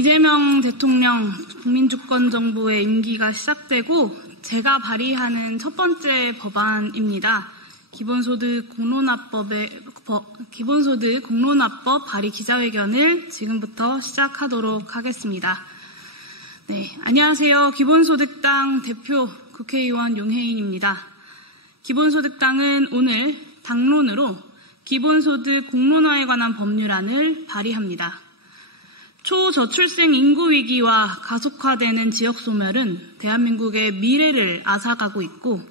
이재명 대통령 국민주권정부의 임기가 시작되고 제가 발의하는 첫 번째 법안입니다. 기본소득 공론화법 발의 기자회견을 지금부터 시작하도록 하겠습니다. 네, 안녕하세요. 기본소득당 대표 국회의원 용혜인입니다. 기본소득당은 오늘 당론으로 기본소득 공론화에 관한 법률안을 발의합니다. 초저출생 인구 위기와 가속화되는 지역 소멸은 대한민국의 미래를 앗아가고 있고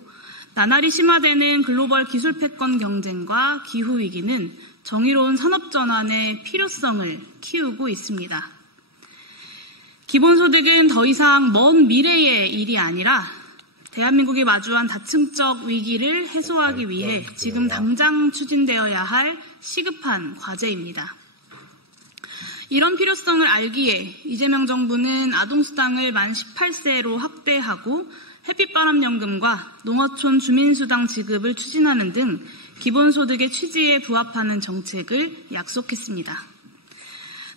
나날이 심화되는 글로벌 기술 패권 경쟁과 기후 위기는 정의로운 산업 전환의 필요성을 키우고 있습니다. 기본소득은 더 이상 먼 미래의 일이 아니라 대한민국이 마주한 다층적 위기를 해소하기 위해 지금 당장 추진되어야 할 시급한 과제입니다. 이런 필요성을 알기에 이재명 정부는 아동수당을 만 18세로 확대하고 햇빛바람연금과 농어촌 주민수당 지급을 추진하는 등 기본소득의 취지에 부합하는 정책을 약속했습니다.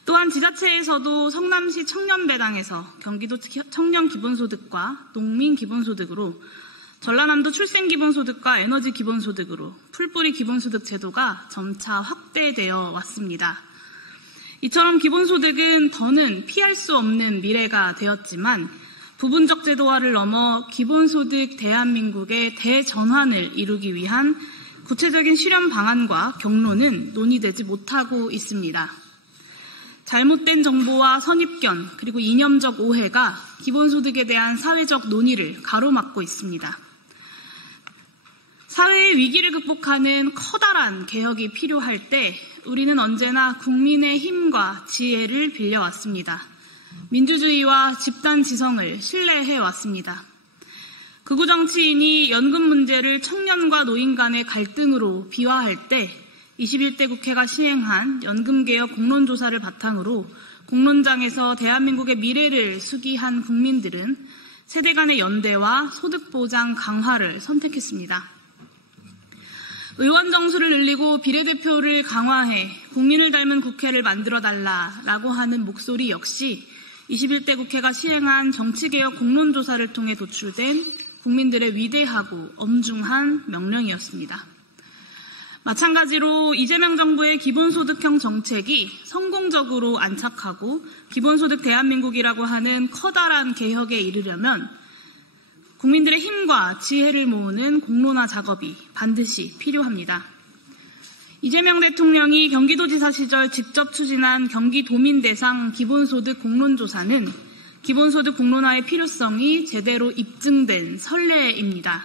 또한 지자체에서도 성남시 청년배당에서 경기도 청년 기본소득과 농민 기본소득으로 전라남도 출생기본소득과 에너지 기본소득으로 풀뿌리 기본소득 제도가 점차 확대되어 왔습니다. 이처럼 기본소득은 더는 피할 수 없는 미래가 되었지만 부분적 제도화를 넘어 기본소득 대한민국의 대전환을 이루기 위한 구체적인 실현 방안과 경로는 논의되지 못하고 있습니다. 잘못된 정보와 선입견 그리고 이념적 오해가 기본소득에 대한 사회적 논의를 가로막고 있습니다. 사회의 위기를 극복하는 커다란 개혁이 필요할 때 우리는 언제나 국민의 힘과 지혜를 빌려왔습니다. 민주주의와 집단 지성을 신뢰해왔습니다. 극우 정치인이 연금 문제를 청년과 노인 간의 갈등으로 비화할 때 21대 국회가 시행한 연금개혁 공론조사를 바탕으로 공론장에서 대한민국의 미래를 수기한 국민들은 세대 간의 연대와 소득보장 강화를 선택했습니다. 의원 정수를 늘리고 비례대표를 강화해 국민을 닮은 국회를 만들어달라라고 하는 목소리 역시 21대 국회가 시행한 정치개혁 공론조사를 통해 도출된 국민들의 위대하고 엄중한 명령이었습니다. 마찬가지로 이재명 정부의 기본소득형 정책이 성공적으로 안착하고 기본소득 대한민국이라고 하는 커다란 개혁에 이르려면 국민들의 힘과 지혜를 모으는 공론화 작업이 반드시 필요합니다. 이재명 대통령이 경기도지사 시절 직접 추진한 경기도민 대상 기본소득 공론조사는 기본소득 공론화의 필요성이 제대로 입증된 선례입니다.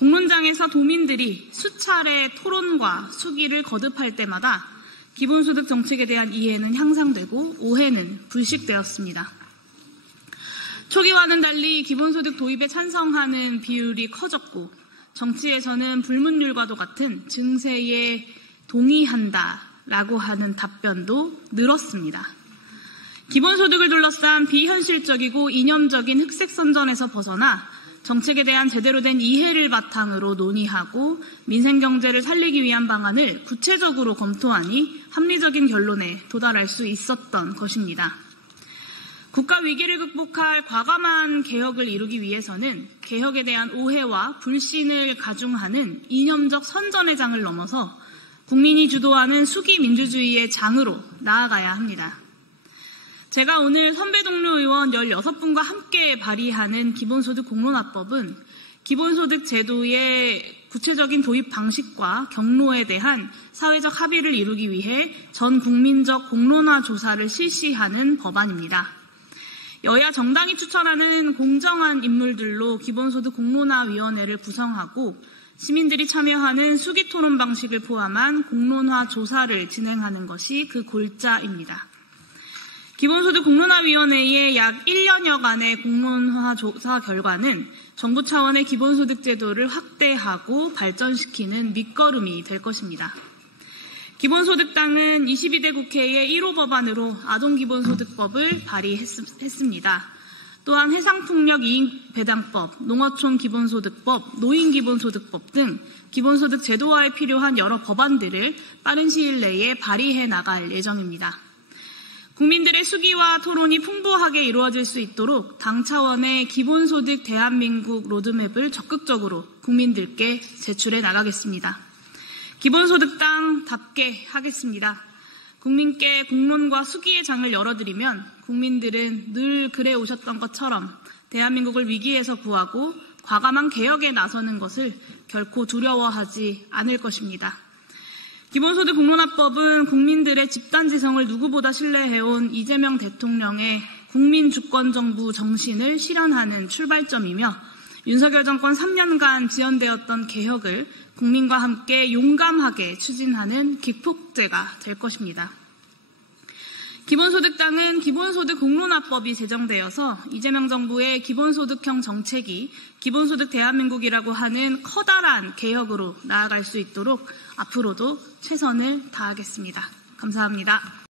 공론장에서 도민들이 수차례 토론과 수기를 거듭할 때마다 기본소득 정책에 대한 이해는 향상되고 오해는 불식되었습니다. 초기와는 달리 기본소득 도입에 찬성하는 비율이 커졌고 정치에서는 불문율과도 같은 증세에 동의한다라고 하는 답변도 늘었습니다. 기본소득을 둘러싼 비현실적이고 이념적인 흑색 선전에서 벗어나 정책에 대한 제대로 된 이해를 바탕으로 논의하고 민생경제를 살리기 위한 방안을 구체적으로 검토하니 합리적인 결론에 도달할 수 있었던 것입니다. 국가 위기를 극복할 과감한 개혁을 이루기 위해서는 개혁에 대한 오해와 불신을 가중하는 이념적 선전의 장을 넘어서 국민이 주도하는 수기 민주주의의 장으로 나아가야 합니다. 제가 오늘 선배 동료 의원 16분과 함께 발의하는 기본소득 공론화법은 기본소득 제도의 구체적인 도입 방식과 경로에 대한 사회적 합의를 이루기 위해 전 국민적 공론화 조사를 실시하는 법안입니다. 여야 정당이 추천하는 공정한 인물들로 기본소득 공론화위원회를 구성하고 시민들이 참여하는 수기토론 방식을 포함한 공론화 조사를 진행하는 것이 그 골자입니다. 기본소득 공론화위원회의 약 1년여간의 공론화 조사 결과는 정부 차원의 기본소득 제도를 확대하고 발전시키는 밑거름이 될 것입니다. 기본소득당은 22대 국회의 1호 법안으로 아동기본소득법을 발의했습니다. 또한 해상풍력 이익배당법, 농어촌 기본소득법, 노인기본소득법 등 기본소득 제도화에 필요한 여러 법안들을 빠른 시일 내에 발의해 나갈 예정입니다. 국민들의 수기와 토론이 풍부하게 이루어질 수 있도록 당 차원의 기본소득 대한민국 로드맵을 적극적으로 국민들께 제출해 나가겠습니다. 기본소득당답게 하겠습니다. 국민께 공론과 수기의 장을 열어드리면 국민들은 늘 그래 오셨던 것처럼 대한민국을 위기에서 구하고 과감한 개혁에 나서는 것을 결코 두려워하지 않을 것입니다. 기본소득 공론화법은 국민들의 집단지성을 누구보다 신뢰해온 이재명 대통령의 국민주권정부 정신을 실현하는 출발점이며 윤석열 정권 3년간 지연되었던 개혁을 국민과 함께 용감하게 추진하는 기폭제가 될 것입니다. 기본소득당은 기본소득 공론화법이 제정되어서 이재명 정부의 기본소득형 정책이 기본소득 대한민국이라고 하는 커다란 개혁으로 나아갈 수 있도록 앞으로도 최선을 다하겠습니다. 감사합니다.